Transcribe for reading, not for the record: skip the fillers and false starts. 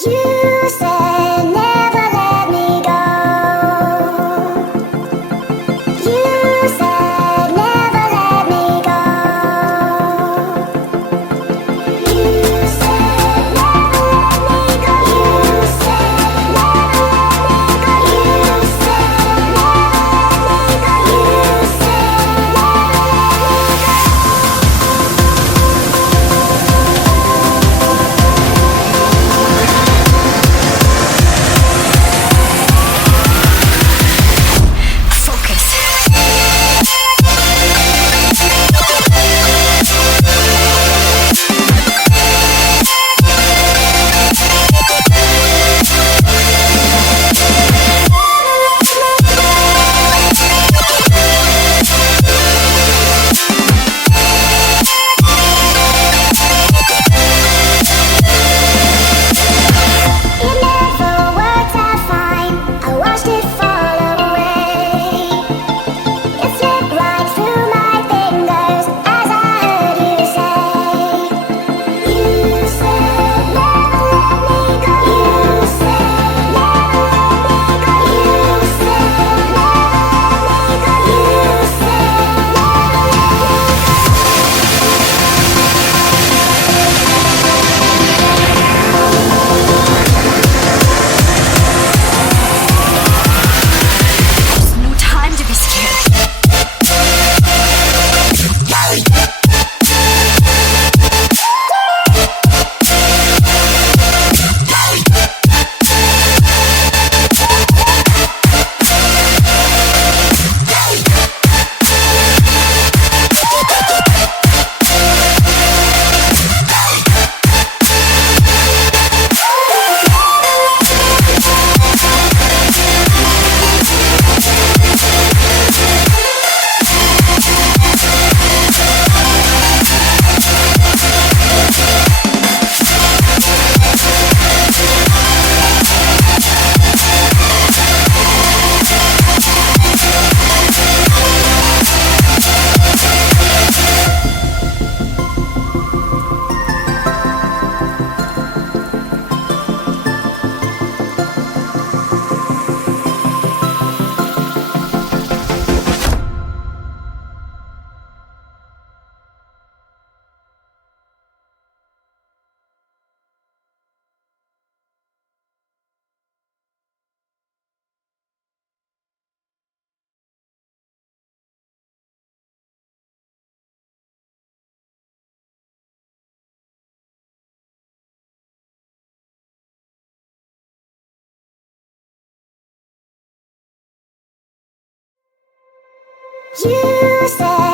You said never let me go. You said never let me go. You said never let me go. You said never let me go. You said never let me go. You said it never worked out fine. I watched it fall away. It slipped right through my fingers as I heard you say. You said never let me go. You said never let me go. You said never let me go. You said There's no time to be scared. you said